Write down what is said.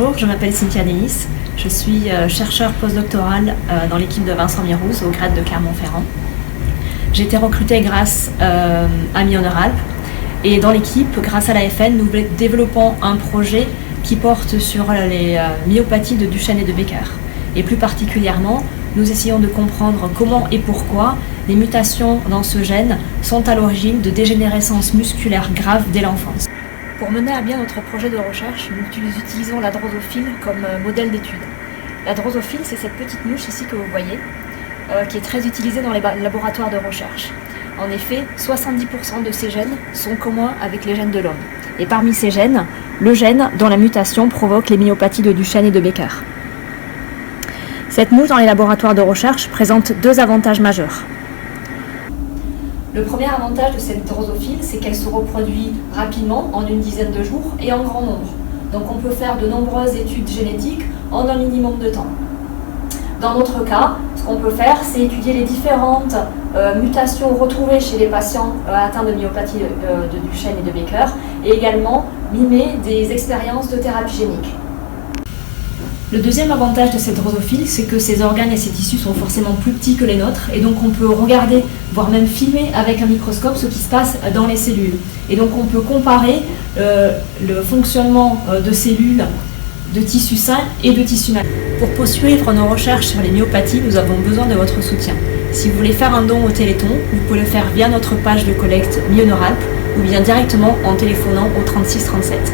Bonjour, je m'appelle Cynthia Denis, je suis chercheur postdoctoral dans l'équipe de Vincent Mirouz au grade de Clermont-Ferrand. J'ai été recrutée grâce à MyHonorAlpes et dans l'équipe, grâce à l'AFN, nous développons un projet qui porte sur les myopathies de Duchenne et de Becker. Et plus particulièrement, nous essayons de comprendre comment et pourquoi les mutations dans ce gène sont à l'origine de dégénérescences musculaires graves dès l'enfance. Pour mener à bien notre projet de recherche, nous utilisons la drosophile comme modèle d'étude. La drosophile, c'est cette petite mouche ici que vous voyez, qui est très utilisée dans les laboratoires de recherche. En effet, 70% de ces gènes sont communs avec les gènes de l'homme. Et parmi ces gènes, le gène dont la mutation provoque les myopathies de Duchenne et de Becker. Cette mouche dans les laboratoires de recherche présente deux avantages majeurs. Le premier avantage de cette drosophile, c'est qu'elle se reproduit rapidement, en une dizaine de jours, et en grand nombre. Donc on peut faire de nombreuses études génétiques en un minimum de temps. Dans notre cas, ce qu'on peut faire, c'est étudier les différentes mutations retrouvées chez les patients atteints de myopathie de Duchenne et de Becker, et également mimer des expériences de thérapie génique. Le deuxième avantage de cette drosophile, c'est que ses organes et ses tissus sont forcément plus petits que les nôtres, et donc on peut regarder, voire même filmer avec un microscope ce qui se passe dans les cellules. Et donc on peut comparer le fonctionnement de cellules, de tissus sains et de tissus malades. Pour poursuivre nos recherches sur les myopathies, nous avons besoin de votre soutien. Si vous voulez faire un don au Téléthon, vous pouvez le faire via notre page de collecte MyHonorAlpes ou bien directement en téléphonant au 36 37.